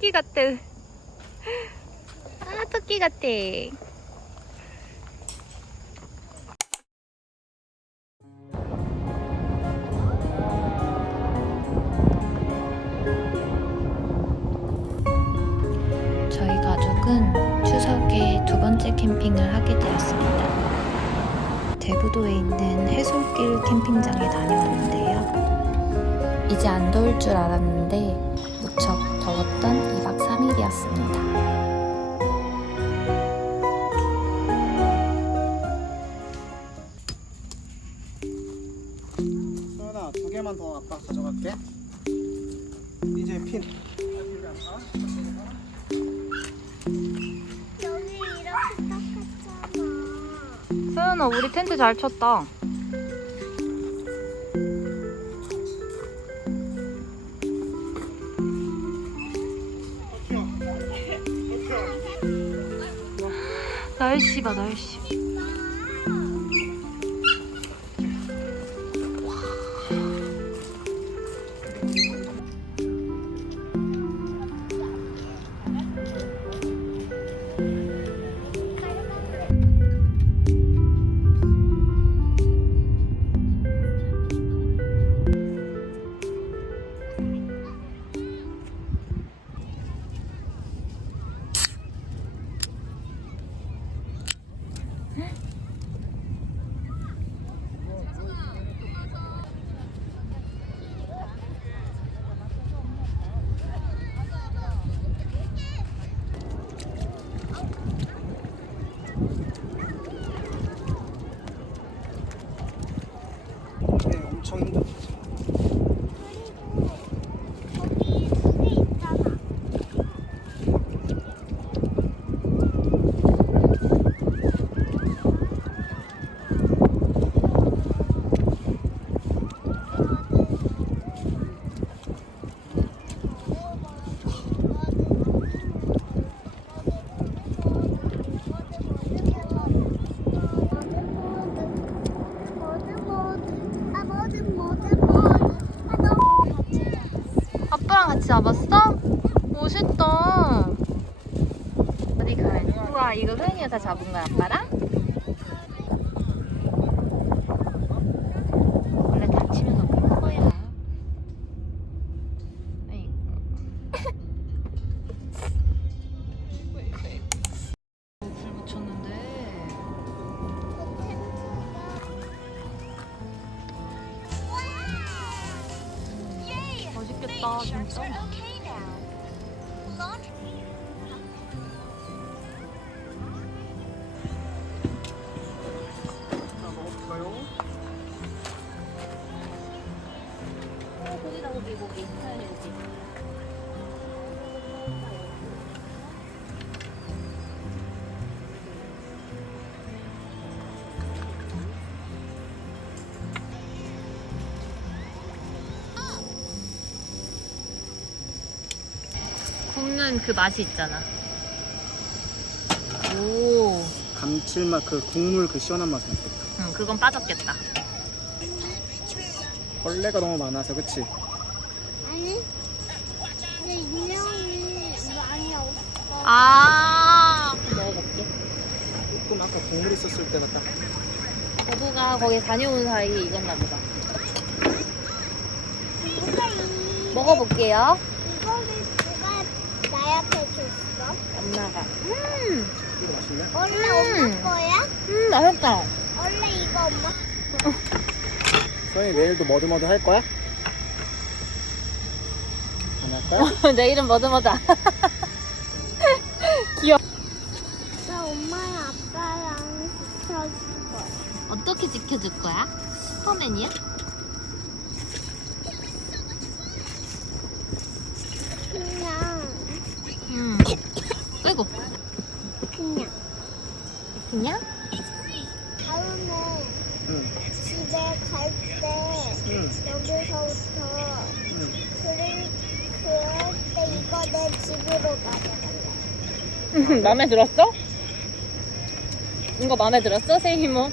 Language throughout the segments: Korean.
토끼 같아. 아, 토끼 같아. 저희 가족은 추석에 두 번째 캠핑을 하게 되었습니다. 대부도에 있는 해솔길 캠핑장에 다녀왔는데요. 이제 안 더울 줄 알았는데 무척 더웠던 2박 3일이었습니다. 소연아 두 개만 더 아빠 가져갈게 이제 핀 여기 이렇게 닦았잖아. 소연아, 우리 텐트 잘 쳤다. 날씨 봐, 날씨. 엄청 힘들어 여기 두개 있잖아. 아빠랑 같이 잡았어? 멋있다. 어디 가면? 우와, 이거 소연이가 다 잡은 거야, 아빠랑? 맛있겠다, 진짜. 자 먹어볼까요? 고기다, 고기, 고기. 사연이 고기. 굽는 그 맛이 있잖아. 오, 감칠맛 그 국물 그 시원한 맛은 있겠다 응, 그건 빠졌겠다. 벌레가 너무 많아서 그치? 아니, 근데 인형이 많이 없어. 아, 먹어볼게. 조금 아까 국물 있었을 때가 딱 거부가 거기 다녀온 사이에 익었나 보다. 이 먹어볼게요. 나한테 줬어? 엄마가. 음, 이거 맛있네? 원래 음. 엄마 거야? 음, 맛있다. 원래 이거 엄마? 소연이 내일도 머드머드 할 거야? 안할 거야? 내일은 뭐드뭐다. 나 엄마랑 아빠랑 지켜줄 거야. 어떻게 지켜줄 거야? 슈퍼맨이야? 그냥, 음. 아이고. 그냥. 그냥? 다음에 응 집에 갈때 응, 여기서부터 응. 그릴 그럴 때 이거 내 집으로 가져갈래. 마음에 들었어? 이거 마음에 들었어? 세이모?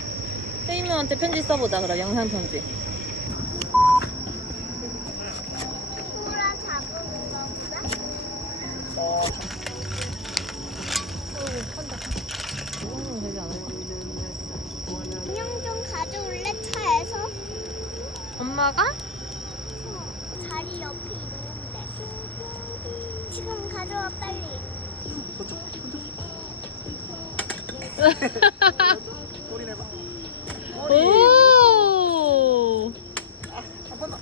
세이모한테 편지 써보자 그럼 영상 편지 소라 잡은 거보다 엄마가? 자리 옆에 있는데. 지금 가져와 빨리. 그쪽 꼬리 내봐 오! 한번 더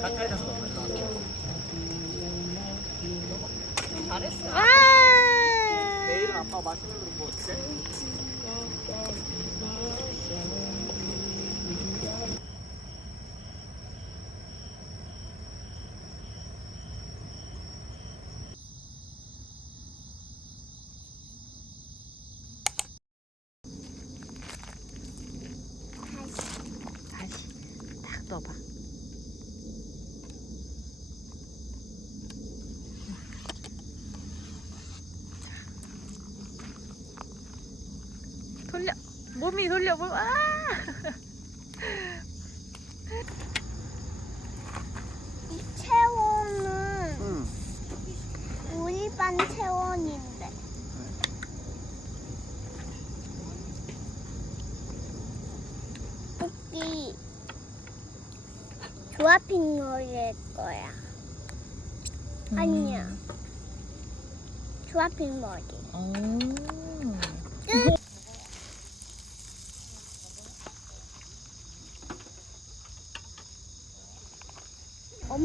가까이 가서 넣어 잘했어 와! 내일은 아빠 맛있는 거 먹고 올 게 다시 돌려. 몸이 돌려. 몸. 아! 이 체온은 응 우리 반 체온인데. 뽑기 조합핑 머리일 거야. 아니야. 조합핑 머리. 오.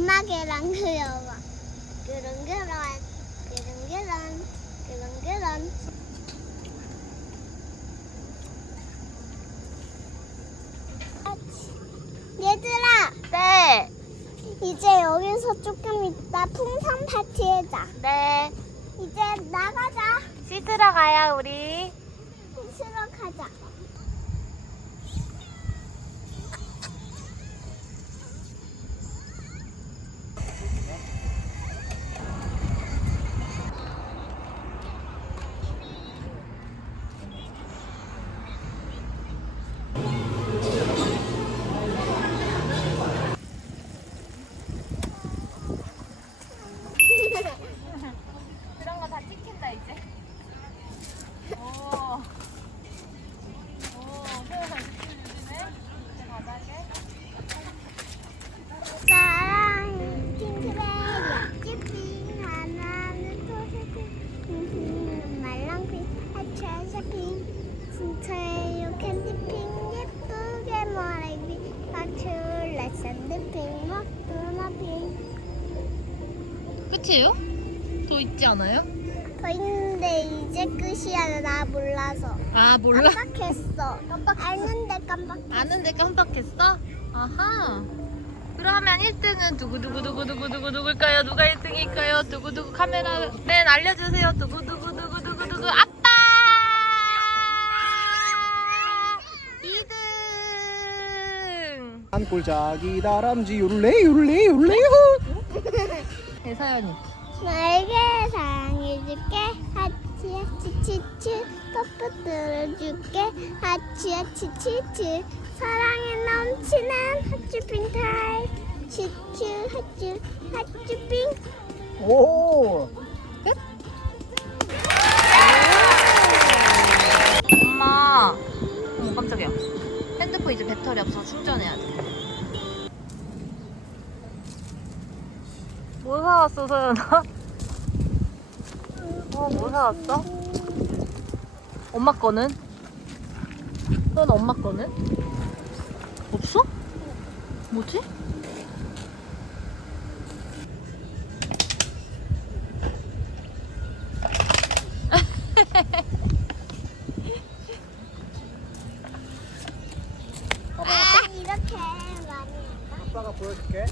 엄마 계란 그려봐. 그런 그런, 그런 그런, 그런 그런. 얘들아, 네. 이제 여기서 조금 있다 풍선 파티 하자. 네. 이제 나가자. 씻으러 가요, 우리. 씻으러 가자. 끝이에요? 더 있지 않아요? 더 있는데 이제 끝이야 나 몰라서 아, 몰라. 깜빡했어 알는데 깜빡 아는데 깜빡했어? 아하. 그러면 1등은 두구두구두구두구두구 누굴까요? 누가 1등일까요? 두구두구 카메라맨 알려주세요. 두구두구두구두구두구 아빠! 2등! 한 꼴짝이 다람쥐 요를레 요를레 요를레 요 대사연이. 나에게 사랑해줄게 하치야 치치치 뽀뽀 들어줄게 하치야 치치치 사랑에 넘치는 하츄핑 타임 치츄 하츄 하츄핑 오 엄마. 어머, 깜짝이야. 핸드폰 이제 배터리 없어서 충전해야 돼. 뭐 사왔어, 서연아? 어, 뭐 사왔어? 엄마 거는? 서연 엄마 거는? 없어? 뭐지? 아 이렇게 많이 한다 아빠가 보여줄게